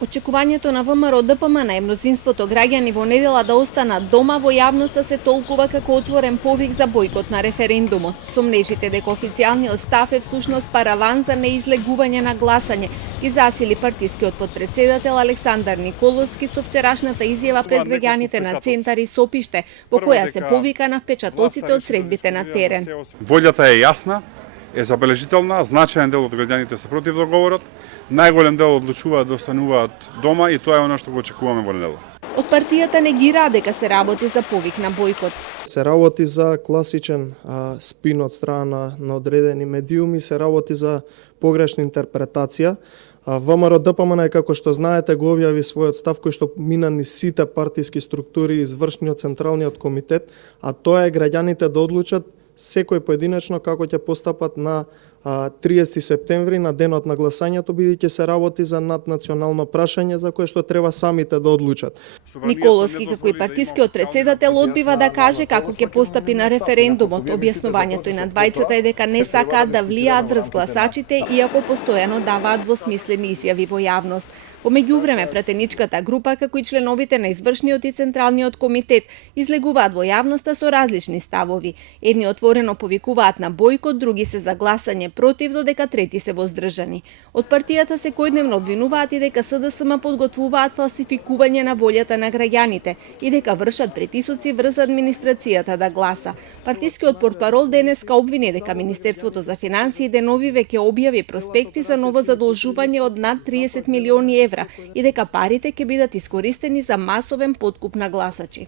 Очекувањето на ВМРО ДПМН е мнозинството граѓани во недела да останат дома во јавноста се толкува како отворен повик за бојкот на референдумот. Сомнежите дека официјалниот став е всушност параван за неизлегување на гласање ги засили партискиот подпредседател Александар Николовски со вчерашната изјава пред граѓаните на Центар и Сопиште, во која се повика на впечатоците од средбите на терен. Волјата е јасна, е забележителна, значаен дел од граѓаните се против договорот, најголем дел одлучуваат да остануваат дома и тоа е оно што го очекуваме во недела. Од партијата негира дека се работи за повик на бојкот. Се работи за класичен спин од страна на одредени медиуми, се работи за погрешна интерпретација. ВМРО ДПМН, како што знаете, го објави својот став кој што мина низ сите партиски структури и извршниот централниот комитет, а тоа е граѓаните да одлучат секој поединечно како ќе постапат на 30 септември на денот на гласањето, бидејќи се работи за наднационално прашање за кое што треба самите да одлучат. Николовски, како и партискиот председател, одбива да каже како ќе постапи на референдумот. Објаснувањето и на двајцата е дека не сакаат да влијаат врз гласачите, иако постојано даваат двосмислени изјави во јавност. Во меѓувреме, пратеничката група, како и членовите на извршниот и централниот комитет, излегуваат во јавноста со различни ставови. Едни отворено повикуваат на бојкот, други се за гласање против, додека трети се воздржани. Од партијата секојдневно обвинуваат и дека СДСМ подготвуваат фалсификување на волјата на граѓаните и дека вршат притисоци врз администрацијата да гласа. Партискиот портпарол денеска обвини дека Министерството за финансии деновиве ќе објави проспекти за ново задолжување од над 30 милиони евра и дека парите ќе бидат искористени за масовен подкуп на гласачи.